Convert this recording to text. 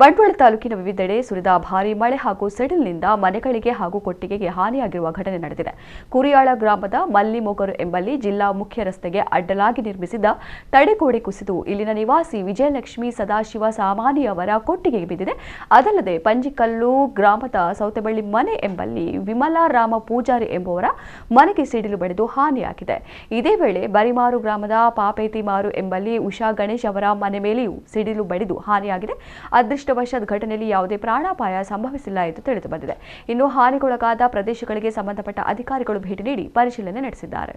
ಬಂಟ್ವಾಳ ತಾಲೂಕಿನ ವಿವಿಧೆಡೆ ಸುರಿದ ಭಾರೀ ಮಳೆ ಹಾಗೂ ಸಿಡಿಲಿನಿಂದ ಮನೆಗಳಿಗೆ ಹಾಗೂ ಕೊಟ್ಟಿಗೆಗೆ ಹಾನಿಯಾಗಿರುವ ಘಟನೆ ನಡೆದಿದೆ. ಕುರಿಯಾಳ ಗ್ರಾಮದ ಮಲ್ಲಿಮೊಗರು ಎಂಬಲ್ಲಿ ಜಿಲ್ಲಾ ಮುಖ್ಯ ರಸ್ತೆಗೆ ಅಡ್ಡಲಾಗಿ ನಿರ್ಮಿಸಿದ್ದ ತಡೆಗೋಡೆ ಕುಸಿದು ಇಲ್ಲಿನ ನಿವಾಸಿ ವಿಜಯಲಕ್ಷ್ಮಿ ಸದಾಶಿವ ಸಾಮಾನಿ ಅವರ ಕೊಟ್ಟಿಗೆಗೆ ಬಿದ್ದಿದೆ. ಅದಲ್ಲದೆ ಪಂಜಿಕಲ್ಲು ಗ್ರಾಮದ ಸೌತೆಬಳ್ಳಿ ಮನೆ ಎಂಬಲ್ಲಿ ವಿಮಲಾರಾಮ ಪೂಜಾರಿ ಎಂಬುವರ ಮನೆಗೆ ಸಿಡಿಲು ಬಡಿದು ಹಾನಿಯಾಗಿದೆ. ಇದೇ ವೇಳೆ ಬರಿಮಾರು ಗ್ರಾಮದ ಪಾಪೇತಿಮಾರು ಎಂಬಲ್ಲಿ ಉಷಾ ಗಣೇಶ್ ಅವರ ಮನೆ ಮೇಲೆಯೂ ಸಿಡಿಲು ಬಡಿದು ಹಾನಿಯಾಗಿದೆ. ಅದೃಷ್ಟವಶಾತ್ ಘಟನೆಯಲ್ಲಿ ಯಾವುದೇ ಪ್ರಾಣಾಪಾಯ ಸಂಭವಿಸಿಲ್ಲ ಎಂದು ತಿಳಿದುಬಂದಿದೆ. ಇನ್ನು ಹಾನಿಗೊಳಗಾದ ಪ್ರದೇಶಗಳಿಗೆ ಸಂಬಂಧಪಟ್ಟ ಅಧಿಕಾರಿಗಳು ಭೇಟಿ ನೀಡಿ ಪರಿಶೀಲನೆ ನಡೆಸಿದ್ದಾರೆ.